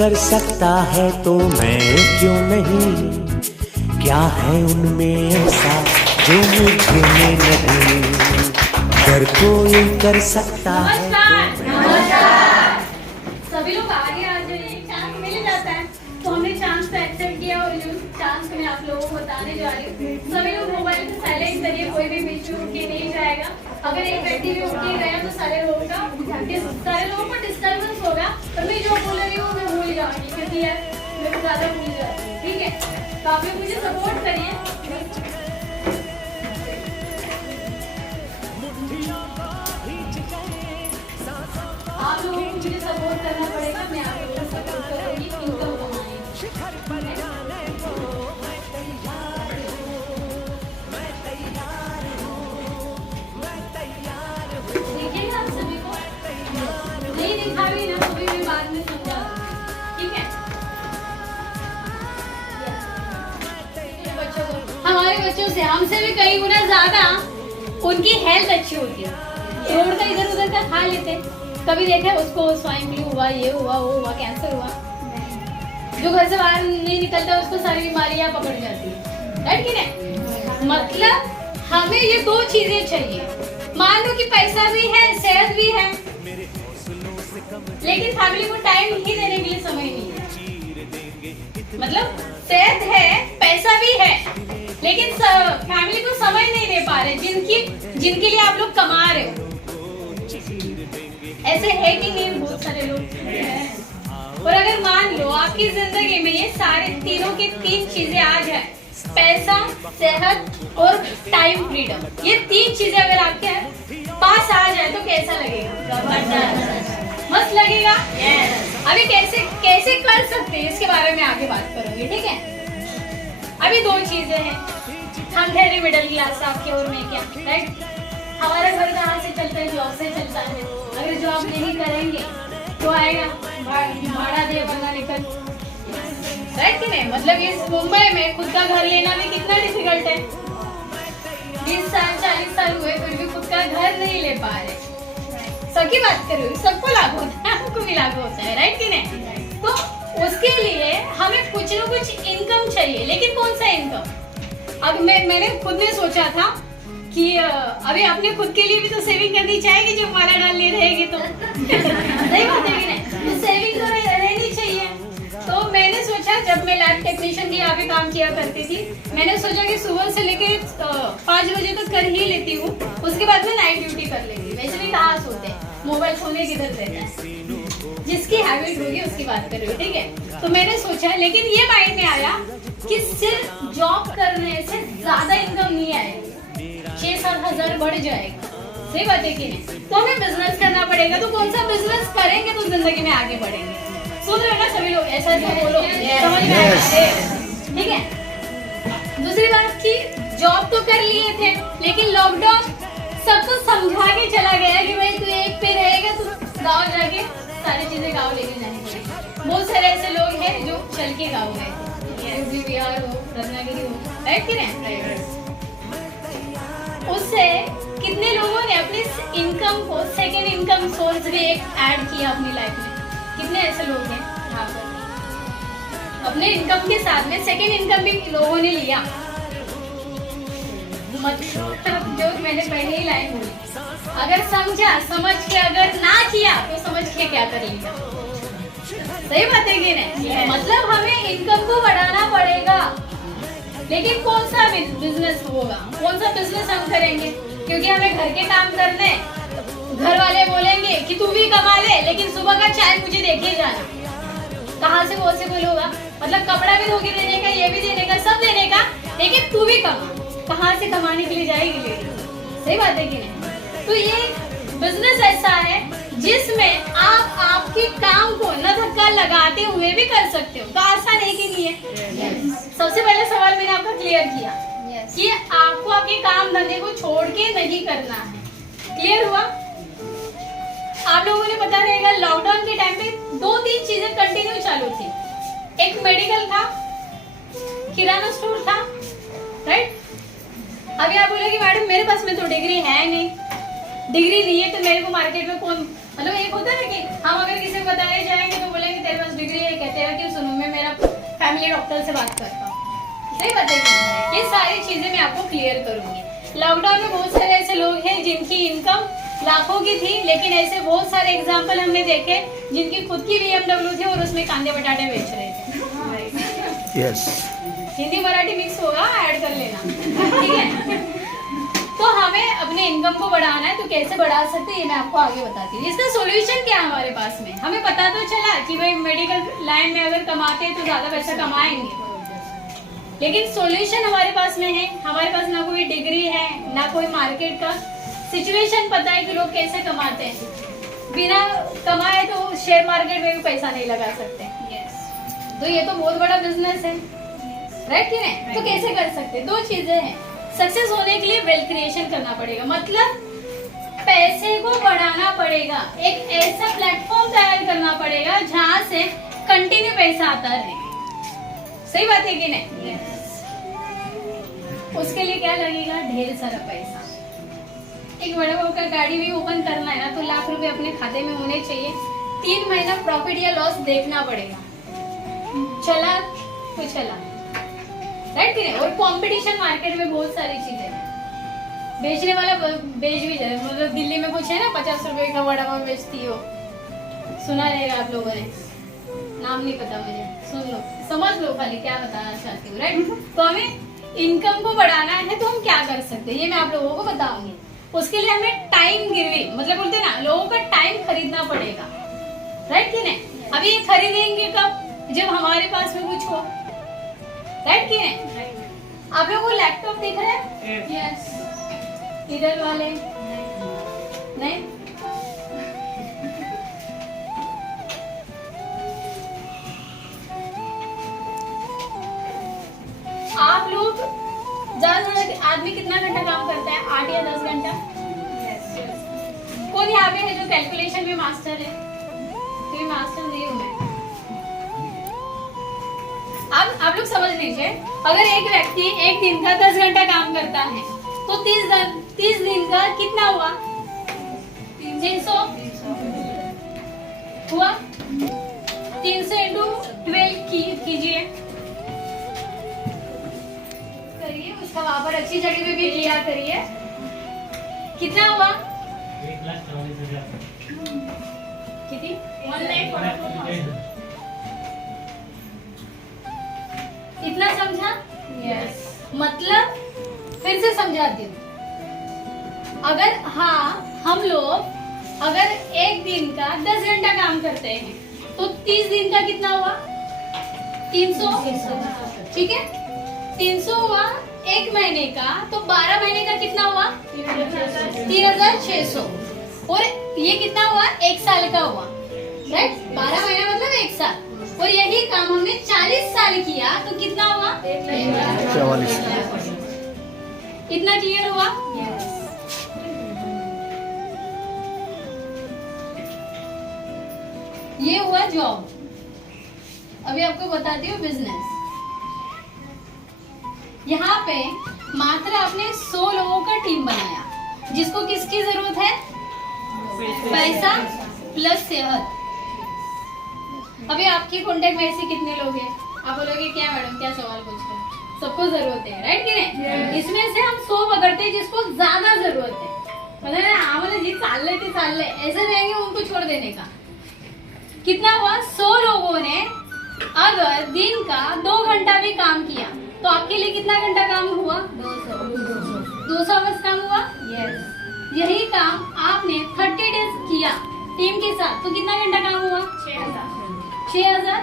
कर सकता है तो मैं क्यों नहीं, क्या है उनमें ऐसा जो मुझे में नहीं, अगर कोई कर सकता है तो नमस्कार। सभी लोग आगे आ जाइए, चांस मिल जाता है तो हमने चांस को एक्सेप्ट किया और जो चांस मैं आप लोगों को बताने जा रही हूँ, सभी लोग मोबाइल को साइलेंट करिए, कोई भी बीच में उठ के नहीं जाएगा। अगर एक व्यक्ति भी उठ के गया तो सारे लोगों को डिस्टर्बेंस होगा, तो मैं जो बोल रही हूँ मैं भूल जाऊंगी क्योंकि यार मैं तो ज्यादा भूल जाती हूँ। ठीक है, तो आप लोग मुझे सपोर्ट करिए। आप लोगों को मुझे सपोर्ट करना पड़ेगा, मैं आप लोगों को सपोर्ट करूंगी इनकम कमाने। देखिए आप सभी को नहीं दिखा भी ना तो भी मैं बाद में समझा दूंगी। ठीक है, बच्चों को, हमारे बच्चों से हमसे भी कई गुना ज्यादा उनकी हेल्थ अच्छी होती है। रोड का इधर उधर का खा लेते, कभी देखा उसको स्वाइन फ्लू हुआ, ये हुआ, वो हुआ, कैंसर हुआ, जो घर से बाहर नहीं निकलता उसको सारी बीमारियां पकड़ जाती है, राइट कि नहीं? मतलब हमें ये दो चीजें चाहिए। मान लो कि पैसा भी है, सेहत भी है, लेकिन फैमिली को टाइम ही देने के लिए समय नहीं है। मतलब सेहत है, पैसा भी है, लेकिन फैमिली को समय नहीं दे पा रहे, जिनके लिए आप लोग कमा रहे हो। ऐसे है कि नहीं? बहुत सारे लोग हैं। और अगर मान लो आपकी जिंदगी में ये सारे तीनों की तीन चीजें आ जाए, पैसा, सेहत और टाइम फ्रीडम, ये तीन चीजें अगर आपके पास आ जाए तो कैसा लगेगा? मस्त लगेगा। अभी कैसे कर सकते हैं इसके बारे में आगे बात करूंगी। ठीक है, अभी दो चीजें हैं। हम ठहरे मिडिल क्लास, आपके और मैं क्या, राइट? हमारा घर कहाँ से चलता है? जॉब से चलता है। अगर जॉब नहीं करेंगे तो आएगा भाड़ा दे बना निकल, राइट कि नहीं? मतलब इस मुंबई में खुद का घर लेना भी कितना डिफिकल्ट है। 20 साल 40 साल हुए फिर भी खुद का घर नहीं ले पा रहे। सबकी बात कर रही हूँ, सबको लागू होता है, हमको भी लागू होता है, राइट कि नहीं? तो उसके लिए हमें कुछ न कुछ इनकम चाहिए, लेकिन कौन सा इनकम? अब मैंने खुद ने सोचा था कि अभी अपने खुद के लिए भी तो सेविंग करनी चाहिए, जो हमारा डालने रहेगी तो सही बात है कि नहीं? तो सेविंग तो रहनी चाहिए। तो मैंने सोचा, जब मैं लैब टेक्नीशियन की यहाँ पे काम किया करती थी, मैंने सोचा कि सुबह से लेके 5 बजे तक कर ही लेती हूँ, उसके बाद में नाइट ड्यूटी कर लेंगी। वैसे भी कहाँ सोते, मोबाइल सोने किधर रहता है, जिसकी हैबिट होगी उसकी बात कर रही हूँ। ठीक है, तो मैंने सोचा, लेकिन ये माइंड में आया कि सिर्फ जॉब करने से ज्यादा इनकम नहीं आएगी, 6-7 हजार बढ़ जाएगा। सही बात है कि नहीं? तो हमें बिजनेस करना पड़ेगा। तो कौन सा बिजनेस करेंगे तो जिंदगी में आगे बढ़ेंगे? सुन रहे हो ना सभी लोग? ऐसा जो बोलो समझ में आएगा। ठीक है, दूसरी बात की जॉब तो कर लिए थे, लेकिन लॉकडाउन सबको समझा के चला गया कि भाई तू एक पे रहेगा तो गाँव जाके सारी चीजें गाँव लेके जानी पड़ेगी। बहुत सारे ऐसे लोग हैं जो चल के गाँव गए, यूपी बिहार हो, रत्नागिरी हो, राइट कि नहीं? उससे कितने लोगों ने अपनी इनकम को सेकेंड इनकम सोर्स भी एक ऐड किया अपनी लाइफ में? कितने ऐसे लोग हैं यहाँ पर? अपने इनकम के साथ में सेकेंड इनकम भी लोगों ने लिया। मतलब जो मैंने पहले ही लाइन बोली, अगर समझ के अगर ना किया तो समझ के क्या कर लिया। सही बात है कि नहीं? मतलब हमें इनकम को बढ़ाना पड़ेगा, लेकिन कौन सा बिजनेस होगा, कौन सा बिजनेस हम करेंगे? क्योंकि हमें घर के काम करने, घर वाले बोलेंगे कि तू भी कमा ले, लेकिन सुबह का चाय मुझे देके जाना। कहाँ से पॉसिबल होगा? मतलब कपड़ा भी धोके देने का, ये भी देने का, सब देने का, लेकिन तू भी कमा। कहाँ से कमाने के लिए जाएगी लेडी? सही बात है कि नहीं? तो ये बिजनेस ऐसा है जिसमें आप आपके काम को न धक्का लगाते हुए भी कर सकते हो। तो आसान है कि नहीं है? सबसे पहले सवाल मैंने आपका क्लियर किया कि आपको आपके काम धंधे को छोड़ के नहीं करना है। क्लियर हुआ? आप लोगों ने पता रहेगा लॉकडाउन के टाइम पे 2-3 चीजें कंटिन्यू चालू थी। एक मेडिकल था, किराना स्टोर था, राइट? अभी आप बोलोगे मैडम मेरे पास में तो डिग्री है नहीं, डिग्री नहीं है तो मेरे को मार्केट में कौन मतलब एक होता है ना कि हम अगर किसी को बताने जाएंगे तो बोलेंगे तेरे पास डिग्री है क्या, तेरा क्यों सुनूं, मैं मेरा फैमिली डॉक्टर से बात करता हूँ। सही बताइए, ये सारी चीजें मैं आपको क्लियर करूंगी। लॉकडाउन में बहुत सारे ऐसे लोग हैं जिनकी इनकम लाखों की थी, लेकिन ऐसे बहुत सारे एग्जाम्पल हमने देखे जिनकी खुद की BMW थी और उसमें कांदे बटाटे बेच रहे थे। यस, हिंदी मराठी मिक्स होगा, ऐड कर लेना, ठीक है। तो हमें अपने इनकम को बढ़ाना है, तो कैसे बढ़ा सकते हैं ये मैं आपको आगे बताती हूँ। इसका सॉल्यूशन क्या है हमारे पास में, हमें पता तो चला कि भाई मेडिकल लाइन में अगर कमाते हैं तो ज्यादा पैसा कमाएंगे, लेकिन सॉल्यूशन हमारे पास में है। हमारे पास ना कोई डिग्री है, ना कोई मार्केट का सिचुएशन पता है कि लोग कैसे कमाते हैं। बिना कमाए तो शेयर मार्केट में भी पैसा नहीं लगा सकते। तो ये तो बहुत बड़ा बिजनेस है, राइट कि नहीं? तो कैसे कर सकते? दो चीजें हैं। सक्सेस होने के लिए वेल्थ क्रिएशन करना पड़ेगा, मतलब पैसे को बढ़ाना पड़ेगा। एक ऐसा प्लेटफॉर्म तैयार करना पड़ेगा जहां से कंटिन्यू पैसा आता रहे। सही बात है कि नहीं? उसके लिए क्या लगेगा? ढेर सारा पैसा। एक बड़ा होकर गाड़ी भी ओपन करना है ना, तो लाख रुपए अपने खाते में होने चाहिए। 3 महीना प्रॉफिट या लॉस देखना पड़ेगा, चला तो चला, राइट कि नहीं? और कंपटीशन मार्केट में बहुत सारी चीजें हैं। बेचने वाला बेच भी जाए, मतलब दिल्ली में कुछ है ना 50 रुपए का वड़ा पाव बेचती हो, सुना रहेगा आप लोगों ने, नाम नहीं पता मुझे, सुन लो, समझ लो खाली क्या बताना चाहती हूँ, राइट? तो हमें इनकम को बढ़ाना है तो हम क्या कर सकते हैं ये मैं आप लोगों को बताऊंगी। उसके लिए हमें टाइम गिरवी, मतलब बोलते हैं ना, लोगों का टाइम खरीदना पड़ेगा, राइट कि नहीं? अभी ये खरीदेंगे कब? जब हमारे पास में कुछ हो, राइट कि नहीं? आप लोगों को लैपटॉप दिख रहा है? यस। इधर वाले नहीं? आप लोग ज्यादा आदमी कितना घंटा काम करता है? 8 या 10 घंटा। कौन यहाँ पे है जो कैलकुलेशन में मास्टर है? तो मास्टर नहीं हूँ मैं। अब आप लोग समझ लीजिए, अगर एक व्यक्ति एक दिन का 10 घंटा काम करता है तो 30 दिन का कितना हुआ? 300 हुआ। 300 इंटू 12 कीजिए, करिए उसका वहां पर अच्छी जगह पे भी लिया करिए। कितना हुआ? 1,40,000। कितनी? 1,44,000। इतना समझा? यस। मतलब फिर से समझाती हूँ। अगर हम लोग अगर एक दिन का 10 घंटा काम करते हैं तो 30 दिन का कितना हुआ? 300। ठीक है, 300 हुआ। एक महीने का तो 12 महीने का कितना हुआ? 3,600। और ये कितना हुआ? 1 साल का हुआ, राइट? 12 महीना मतलब 1 साल। और यही काम हमने 40 साल किया तो कितना हुआ? 44। इतना क्लियर हुआ? ये हुआ जॉब। अभी आपको बताती हूँ बिजनेस। यहाँ पे मात्र आपने 100 लोगों का टीम बनाया, जिसको किसकी जरूरत है? पैसा प्लस सेहत। अभी आपके कांटेक्ट में ऐसे कितने लोग हैं? आप बोलोगे क्या मैडम, क्या सवाल पूछ रहे हैं? सबको जरूरत है, राइट कि नहीं? इसमें से हम 100 पकड़ते हैं जिसको ज्यादा जरूरत है, मतलब आम्हाला जी चालले ते चालले, ऐसे रहेंगे उनको छोड़ देने का। कितना हुआ? 100 लोगों ने अगर दिन का 2 घंटा भी काम किया तो आपके लिए कितना घंटा काम हुआ? 200 आवर्स काम हुआ। यस। यही काम आपने 30 डेज किया टीम के साथ तो कितना घंटा काम हुआ? 6,000।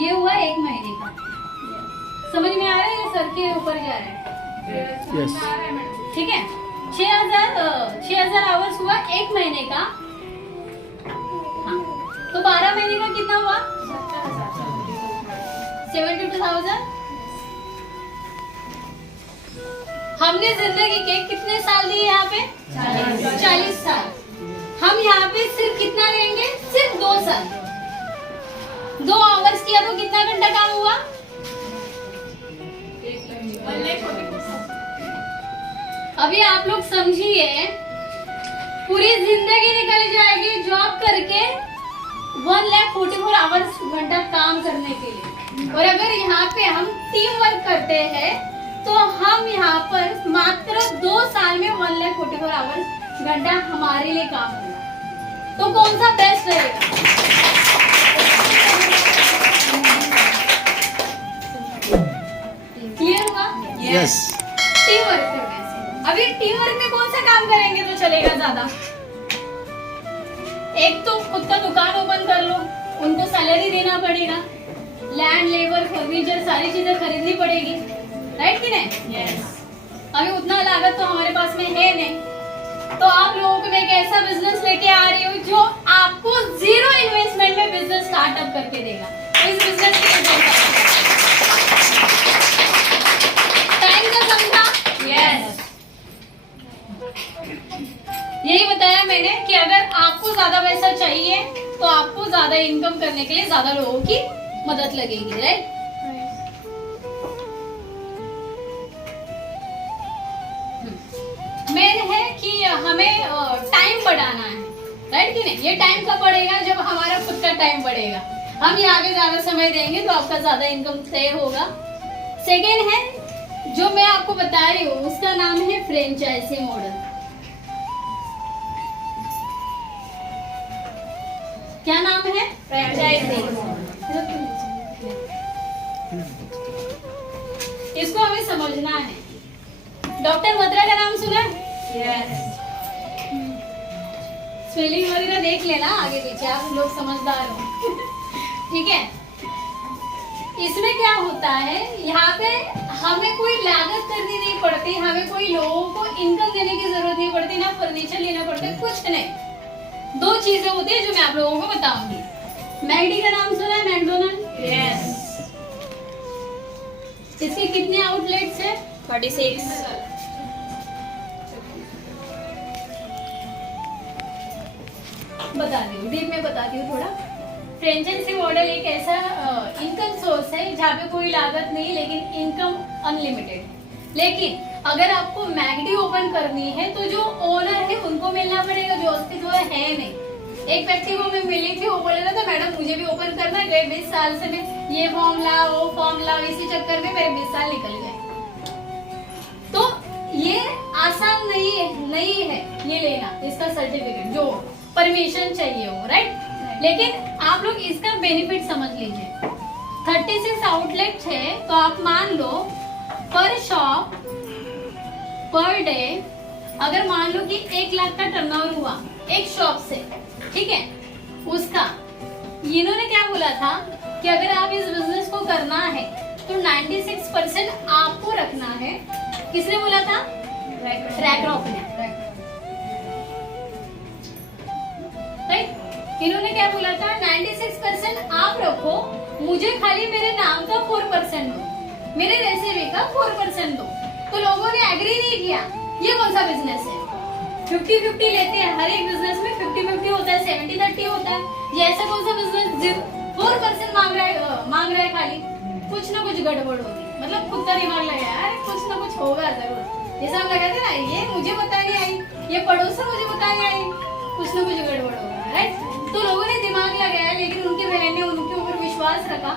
ये हुआ 1 महीने का। समझ में आ रहा है या सर के ऊपर जा रहा है? यस। ठीक है, 6,000 आवर्स हुआ 1 महीने का। हाँ, तो 12 महीने का कितना हुआ? 72,000। हमने जिंदगी के कितने साल दिए यहाँ पे? 40 साल। हम यहाँ पे सिर्फ कितना लेंगे? सिर्फ 2 साल। 2 आवर्स किया तो कितना घंटा काम हुआ? अभी आप लोग समझिए, पूरी जिंदगी निकल जाएगी जॉब करके 1,44 आवर्स घंटा काम करने के लिए, और अगर यहाँ पे हम टीम वर्क करते हैं तो हम यहाँ पर मात्र 2 साल में 1,44 आवर्स घंटा हमारे लिए काम होगा। तो कौन सा बेस्ट रहेगा? क्लियर हुआ? यस। टीम वर्क करने से। अभी टीम वर्क में कौन सा काम करेंगे तो चलेगा ज्यादा? एक तो खुद का दुकान ओपन कर लो, उनको सैलरी देना पड़ेगा, लैंड, लेबर, फर्नीचर सारी चीजें खरीदनी पड़ेगी, राइट कि नहीं? यस। अभी उतना लागत तो हमारे पास में है नहीं, तो आप लोगों को मैं एक ऐसा बिजनेस लेके आ रही हूँ जो आपको 0 इन्वेस्टमेंट में बिजनेस स्टार्टअप करके देगा। तो इस बिजनेस के लिए टाइम का समझा? यस। यही बताया मैंने कि अगर आपको ज्यादा पैसा चाहिए तो आपको ज्यादा इनकम करने के लिए ज्यादा लोगों की मदद लगेगी, राइट? मेन है कि हमें टाइम बढ़ाना है, राइट कि नहीं? ये टाइम कब बढ़ेगा? जब हमारा खुद का टाइम बढ़ेगा, हम ये आगे ज्यादा समय देंगे तो आपका ज्यादा इनकम तय होगा। सेकेंड है जो मैं आपको बता रही हूँ, उसका नाम है फ्रेंचाइजी मॉडल। क्या नाम है? फ्रेंचाइजी। इसको हमें समझना है। डॉक्टर बत्रा का नाम सुना? यस। स्पेलिंग वगैरह देख लेना आगे पीछे, आप लोग समझदार हो। ठीक है? इसमें क्या होता है, यहाँ पे हमें कोई लागत करनी नहीं पड़ती, हमें कोई लोगों को इनकम देने की जरूरत नहीं पड़ती, ना फर्नीचर लेना पड़ता, कुछ नहीं। 2 चीजें होती है जो मैं आप लोगों को बताऊंगी। मैकडी का नाम सुना है? मैकडोनल्ड। यस। इसके कितने आउटलेट्स हैं? 36। बताती हूँ, डीप में बताती हूँ थोड़ा। फ्रेंचाइजी मॉडल एक ऐसा इनकम सोर्स है जहाँ पे कोई लागत नहीं, लेकिन इनकम अनलिमिटेड। लेकिन अगर आपको मैकडी ओपन करनी है तो जो ओनर है उनको मिलना पड़ेगा, जो अस्तित्व है नहीं। एक व्यक्ति को मैं मिली थी, वो बोल रहा था मैडम मुझे भी ओपन करना है, 20 साल से मैं ये फॉर्म ला वो फॉर्म ला, इसी चक्कर में मेरे 20 साल निकल गए। तो ये आसान नहीं है ये लेना, इसका सर्टिफिकेट जो परमिशन चाहिए हो, राइट? लेकिन आप लोग इसका बेनिफिट समझ लीजिए। 36 आउटलेट है तो आप मान लो पर शॉप पर डे, अगर मान लो कि 1 लाख का टर्नओवर हुआ एक शॉप से, ठीक है? उसका इन्होंने क्या बोला था कि अगर आप इस बिजनेस को करना है तो 96% आपको रखना है। किसने बोला था? रैक्रॉक ने, राइट? इन्होंने क्या बोला था? 96% आप रखो, मुझे खाली मेरे नाम का 4% दो, मेरे रेसिपी का 4% दो। तो लोगों ने एग्री नहीं किया। ये कौन सा बिजनेस है? 50-50 लेते हैं, हर एक बिजनेस में 50-50 होता है, 70-30 होता है। ये ऐसा कौन सा बिजनेस 4% मांग रहा है खाली? कुछ ना कुछ गड़बड़ होगी, मतलब खुद का दिमाग लगाया यार, कुछ ना कुछ होगा जरूर। जैसा हम लगाते ना, ये मुझे बताने आई, ये पड़ोसन मुझे बताने आई, कुछ ना कुछ गड़बड़ होगा, राइट? तो लोगों ने दिमाग लगाया, लेकिन उनकी बहन ने उनके ऊपर विश्वास रखा,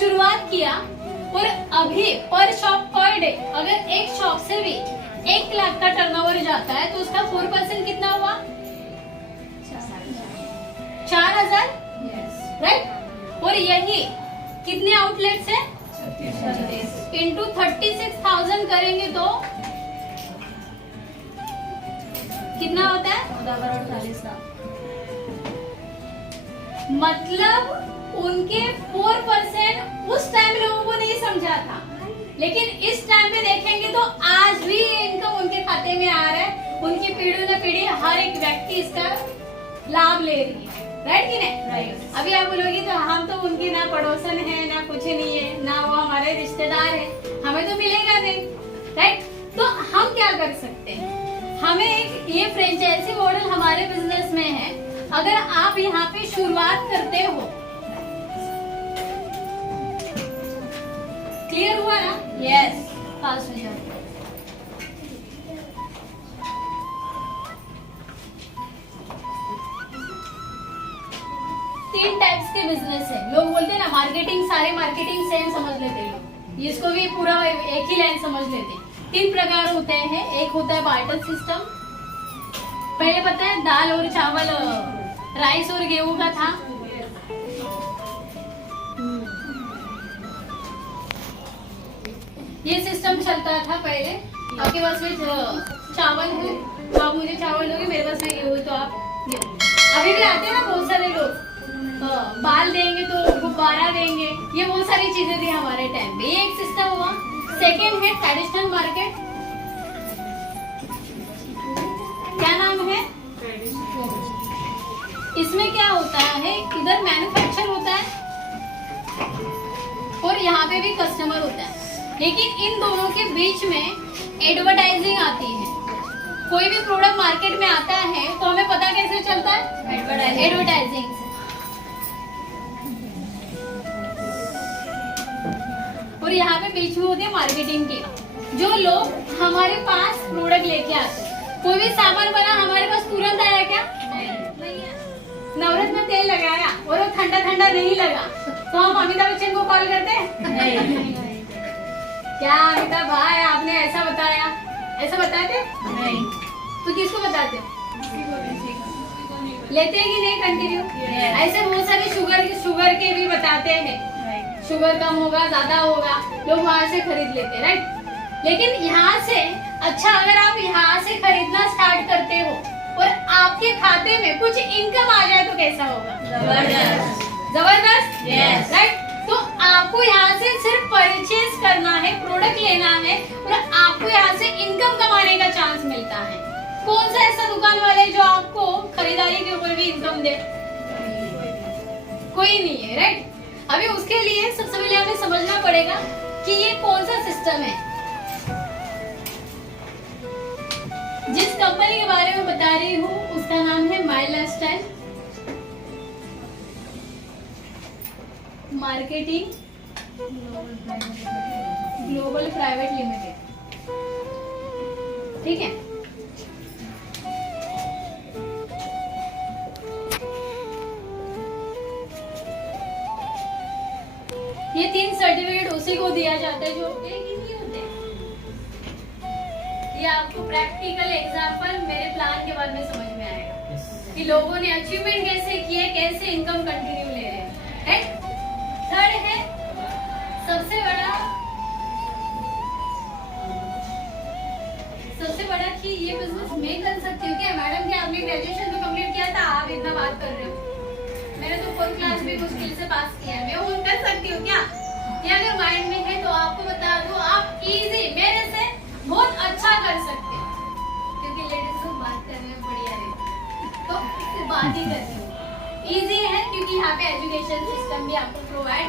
शुरुआत किया। और अभी पर शॉप पर डे अगर एक शॉप से भी 1 लाख का टर्नओवर जाता है तो उसका 4% कितना हुआ? 4,000, राइट? और यही कितने आउटलेट्स है? इंटू 36,000 करेंगे तो कितना होता है? 14,48 लाख। मतलब उनके 4% उस टाइम लोगों को नहीं समझा था, लेकिन इस टाइम में देखेंगे तो आज भी इनकम उनके खाते में आ रहा है। उनकी पीढ़ी न पीढ़ी हर एक व्यक्ति इसका लाभ ले रही है, राइट कि नहीं? राइट। अभी आप बोलोगे तो हम तो उनके ना पड़ोसन है ना कुछ नहीं है, ना वो हमारे रिश्तेदार है, हमें तो मिलेगा नहीं, राइट? तो हम क्या कर सकते हैं? हमें एक ये फ्रेंचाइजी मॉडल हमारे बिजनेस में है। अगर आप यहाँ पे शुरुआत करते हो, क्लियर हुआ ना? यस। पास हो जाओ। तीन टाइप्स के बिजनेस है। लोग बोलते हैं ना मार्केटिंग, सारे मार्केटिंग सेम समझ लेते हैं लोग, इसको भी पूरा एक ही लाइन समझ लेते हैं। तीन प्रकार होते हैं। एक होता है बार्टर सिस्टम। पहले पता है दाल और चावल, राइस और गेहूं का था। ये सिस्टम चलता था पहले। आपके पास में चावल है तो आप मुझे चावल दोगे, मेरे पास में गेहूं है तो आप अभी भी आते हैं ना बहुत सारे लोग, बाल देंगे तो गुब्बारा देंगे, ये बहुत सारी चीजें थी हमारे टाइम पे। ये एक सिस्टम हुआ। सेकेंड है ट्रेडिशनल मार्केट। क्या नाम है? इसमें क्या होता है, इधर मैन्युफैक्चर होता है और यहाँ पे भी कस्टमर होता है, लेकिन इन दोनों के बीच में एडवर्टाइजिंग आती है। कोई भी प्रोडक्ट मार्केट में आता है तो हमें पता कैसे चलता है? एडवर्टाइजिंग से। और यहाँ पे बीच में होती है मार्केटिंग की। जो लोग हमारे पास प्रोडक्ट लेके आते हैं, कोई भी सामान बना हमारे पास तुरंत आया क्या? नहीं है। नवरत्न में तेल लगाया और वो ठंडा ठंडा नहीं लगा तो हम अमिताभ बच्चन को कॉल करते हैं? क्या अमिताभ भाई आपने ऐसा बताया, ऐसा बताते? नहीं। तो किसको बताते हो? लेते हैं कि नहीं कंटिन्यू? ऐसे बहुत सारे शुगर के भी बताते हैं, शुगर कम होगा, ज्यादा होगा, लोग वहां से खरीद लेते हैं, राइट। लेकिन यहाँ से अच्छा, अगर आप यहाँ से खरीदना स्टार्ट करते हो और आपके खाते में कुछ इनकम आ जाए तो कैसा होगा? जबरदस्त, जबरदस्त, राइट। तो आपको यहाँ से सिर्फ परचेज करना है, प्रोडक्ट लेना है और आपको यहाँ से इनकम कमाने का चांस मिलता है। कौन सा ऐसा दुकान वाले जो आपको खरीदारी के ऊपर भी इनकम दे? कोई नहीं है, राइट। अभी उसके लिए सबसे पहले हमें समझना पड़ेगा कि ये कौन सा सिस्टम है। जिस कंपनी के बारे में बता रही हूँ उसका नाम है my lifestyle marketing global private limited, ठीक है। ये 3 सर्टिफिकेट उसी को दिया जाता है जो नहीं होते। ये आपको प्रैक्टिकल एग्जांपल मेरे प्लान के बाद में समझ में आएगा कि लोगों ने अचीवमेंट कैसे किए, कैसे इनकम कंटिन्यू ले रहे हैं, राइट। थर्ड है सबसे बड़ा कि ये बिजनेस मैं कर सकती हूँ क्या? मैडम क्या आपने ग्रेजुएशन तो कंप्लीट किया था, आप इतना बात कर रहे हो? मैंने तो 4th क्लास भी मुश्किल से पास किया है, मैं वो कर सकती हूँ क्या? ये अगर माइंड में है तो आपको बता दूं, आप इजी मेरे से बहुत अच्छा कर सकते हो, क्योंकि लेडीज को बात करने में बढ़िया रहती है तो बात ही करती हूँ। इजी है क्योंकि यहाँ पे एजुकेशन सिस्टम भी आपको प्रोवाइड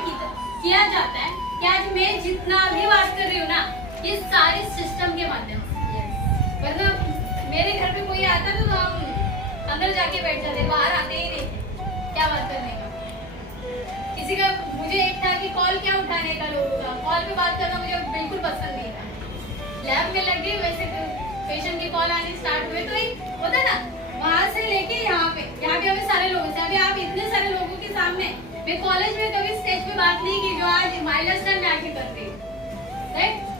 किया जाता है कि आज मैं जितना भी बात कर रही हूँ ना, ये सारे सिस्टम के माध्यम से। वरना मेरे घर पे कोई आता तो हम अंदर जाके बैठ जाते, बाहर आते ही नहीं क्या बात करने का। किसी का मुझे एक था कि कॉल क्या उठाने का, लोगों का कॉल पे बात करना मुझे बिल्कुल पसंद नहीं था। लैब में लग गई, वैसे पेशेंट की कॉल आनी स्टार्ट हुए तो एक होता है ना, वहां से लेके यहाँ पे हमें सारे लोगों से, अभी आप इतने सारे लोगों के सामने, मैं कॉलेज में कभी स्टेज पे बात नहीं की जो आज माइलस्टोन में आके कर रही हूँ, राइट।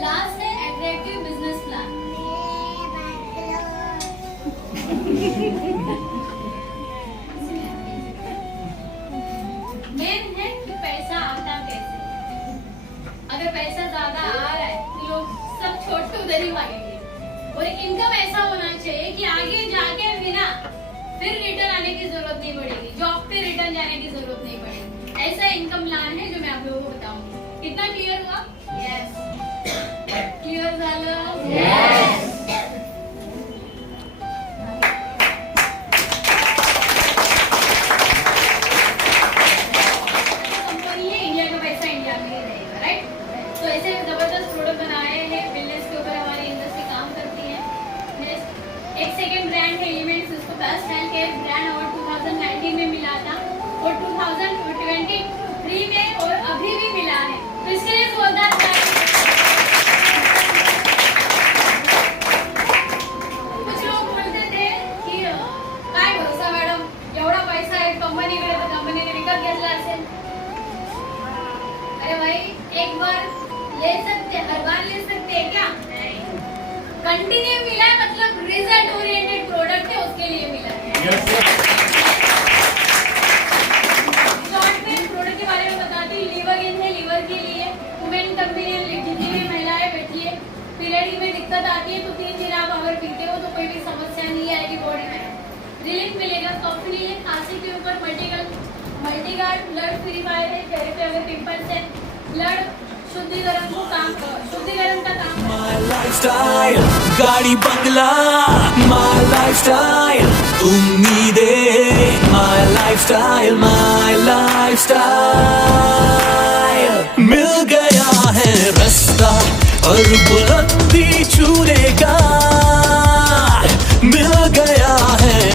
लास्ट है अट्रैक्टिव बिजनेस प्लान। मेन है कि पैसा आता कैसे। अगर पैसा ज्यादा आ रहा है तो लोग सब छोड़ के उधर ही भागेंगे, और इनकम ऐसा होना चाहिए कि आगे जाके बिना फिर रिटर्न आने की जरूरत नहीं पड़ेगी, जॉब पे रिटर्न जाने की जरूरत नहीं पड़ेगी। ऐसा इनकम प्लान है जो मैं आप लोगों को बताऊंगी। कितना क्लियर हुआ? यस। क्लियर झालं? यस। कंपनी है, इंडिया का पैसा इंडिया में ही रहेगा, राइट। तो ऐसे जबरदस्त प्रोडक्ट बनाए हैं, बिजनेस के ऊपर हमारी इंडस्ट्री काम करती है। एक सेकेंड ब्रांड है एलिमेंट्स, उसको best health care brand award 2019 में मिला था और 2023 में और अभी भी मिला है, तो इसके लिए जोरदार ले सकते हर बार ले सकते हैं क्या? कंटिन्यू मिला है मतलब रिजल्ट ओरिएंटेड प्रोडक्ट है उसके लिए मिला है। शॉर्ट में प्रोडक्ट के बारे में बताती हूँ। लिवरगिन है लिवर के लिए, वुमेन कंपेनियन जितनी भी महिलाएं बैठी है, पीरियड में दिक्कत आती है तो 3 दिन आप अगर पीते हो तो कोई भी समस्या नहीं आएगी बॉडी में। रिलीफ मिलेगा। कॉफी है खांसी के ऊपर मल्टीगार्ड ब्लड प्यूरिफायर है, चेहरे पे अगर पिंपल्स है ब्लड शुद्धिकरण का काम My lifestyle, गाड़ी बंगला, my lifestyle, उम्मीदें, my lifestyle, मिल गया है रास्ता और बुलंद